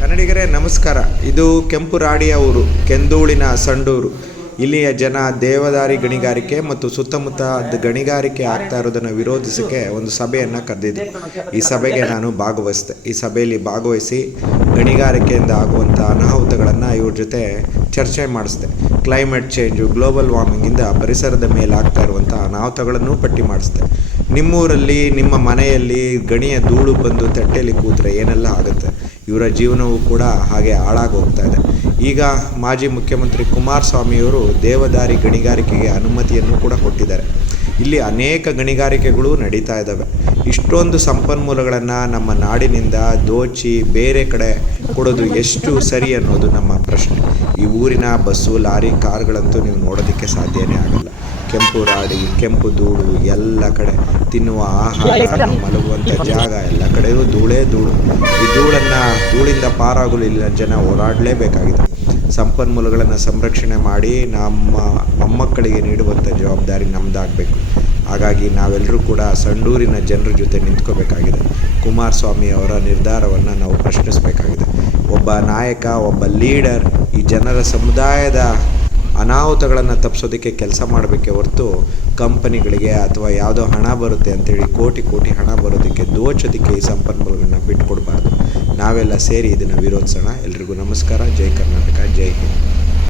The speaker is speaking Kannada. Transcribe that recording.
ಕನ್ನಡಿಗರೇ, ನಮಸ್ಕಾರ. ಇದು ಕೆಂಪು ರಾಡಿಯ ಊರು, ಕೆಂದೂಳಿನ ಸಂಡೂರು. ಇಲ್ಲಿಯ ಜನ ದೇವದಾರಿ ಗಣಿಗಾರಿಕೆ ಮತ್ತು ಸುತ್ತಮುತ್ತ ಗಣಿಗಾರಿಕೆ ಆಗ್ತಾ ಇರೋದನ್ನು ವಿರೋಧಿಸಕ್ಕೆ ಒಂದು ಸಭೆಯನ್ನು ಕರೆದಿದ್ದೆ ಈ ಸಭೆಗೆ ನಾನು ಭಾಗವಹಿಸಿದೆ ಈ ಸಭೆಯಲ್ಲಿ ಭಾಗವಹಿಸಿ ಗಣಿಗಾರಿಕೆಯಿಂದ ಆಗುವಂಥ ಅನಾಹುತಗಳನ್ನು ಇವ್ರ ಜೊತೆ ಚರ್ಚೆ ಮಾಡಿಸಿದೆ. ಕ್ಲೈಮೇಟ್ ಚೇಂಜು ಗ್ಲೋಬಲ್ ವಾರ್ಮಿಂಗಿಂದ ಪರಿಸರದ ಮೇಲೆ ಆಗ್ತಾ ಇರುವಂಥ ಅನಾಹುತಗಳನ್ನು ಪಟ್ಟಿ ಮಾಡಿಸಿದೆ. ನಿಮ್ಮೂರಲ್ಲಿ, ನಿಮ್ಮ ಮನೆಯಲ್ಲಿ ಗಣಿಯ ಧೂಳು ಬಂದು ತಟ್ಟೆಯಲ್ಲಿ ಕೂತ್ರೆ ಏನೆಲ್ಲ ಆಗುತ್ತೆ? ಇವರ ಜೀವನವೂ ಕೂಡ ಹಾಗೆ ಹಾಳಾಗೋಗ್ತಾ ಇದೆ. ಈಗ ಮಾಜಿ ಮುಖ್ಯಮಂತ್ರಿ ಕುಮಾರಸ್ವಾಮಿಯವರು ದೇವದಾರಿ ಗಣಿಗಾರಿಕೆಗೆ ಅನುಮತಿಯನ್ನು ಕೂಡ ಕೊಟ್ಟಿದ್ದಾರೆ. ಇಲ್ಲಿ ಅನೇಕ ಗಣಿಗಾರಿಕೆಗಳು ನಡೀತಾ ಇದ್ದಾವೆ. ಇಷ್ಟೊಂದು ಸಂಪನ್ಮೂಲಗಳನ್ನು ನಮ್ಮ ನಾಡಿನಿಂದ ದೋಚಿ ಬೇರೆ ಕಡೆ ಕೊಡೋದು ಎಷ್ಟು ಸರಿ ಅನ್ನೋದು ನಮ್ಮ ಪ್ರಶ್ನೆ. ಈ ಊರಿನ ಬಸ್ಸು ಲಾರಿ ಕಾರ್ಗಳಂತೂ ನೀವು ನೋಡೋದಕ್ಕೆ ಸಾಧ್ಯನೇ ಆಗಲ್ಲ. ಕೆಂಪು ರಾಡಿ ಕೆಂಪು ಧೂಳು ಎಲ್ಲ ಕಡೆ. ತಿನ್ನುವ ಆಹಾರ ಮಲಗುವಂಥ ಜಾಗ ಎಲ್ಲ ಕಡೆಯೂ ಧೂಳೇ ಧೂಳು. ಈ ಧೂಳನ್ನು ಧೂಳಿಂದ ಪಾರಾಗಲು ಇಲ್ಲಿನ ಜನ ಹೋರಾಡಲೇಬೇಕಾಗಿದೆ ಸಂಪನ್ಮೂಲಗಳನ್ನು ಸಂರಕ್ಷಣೆ ಮಾಡಿ ನಮ್ಮ ಮೊಮ್ಮಕ್ಕಳಿಗೆ ನೀಡುವಂಥ ಜವಾಬ್ದಾರಿ ನಮ್ಮದಾಗಬೇಕು ಹಾಗಾಗಿ ನಾವೆಲ್ಲರೂ ಕೂಡ ಸಂಡೂರಿನ ಜನರ ಜೊತೆ ನಿಂತ್ಕೋಬೇಕಾಗಿದೆ. ಕುಮಾರಸ್ವಾಮಿ ಅವರ ನಿರ್ಧಾರವನ್ನು ನಾವು ಪ್ರಶ್ನಿಸಬೇಕಾಗಿದೆ. ಒಬ್ಬ ನಾಯಕ, ಒಬ್ಬ ಲೀಡರ್ ಈ ಜನರ ಸಮುದಾಯದ ಅನಾಹುತಗಳನ್ನು ತಪ್ಪಿಸೋದಕ್ಕೆ ಕೆಲಸ ಮಾಡಬೇಕೆ ಹೊರತು ಕಂಪನಿಗಳಿಗೆ ಅಥವಾ ಯಾವುದೋ ಹಣ ಬರುತ್ತೆ ಅಂತೇಳಿ ಕೋಟಿ ಕೋಟಿ ಹಣ ಬರೋದಕ್ಕೆ ದೋಚೋದಕ್ಕೆ ಈ ಸಂಪನ್ಮೂಲಗಳನ್ನ ಬಿಟ್ಕೊಡ್ಬಾರ್ದು. ನಾವೆಲ್ಲ ಸೇರಿ ಇದನ್ನು ವಿರೋಧಿಸೋಣ. ಎಲ್ರಿಗೂ ನಮಸ್ಕಾರ ಜೈ ಕರ್ನಾಟಕ ಜೈ ಹಿಂದ್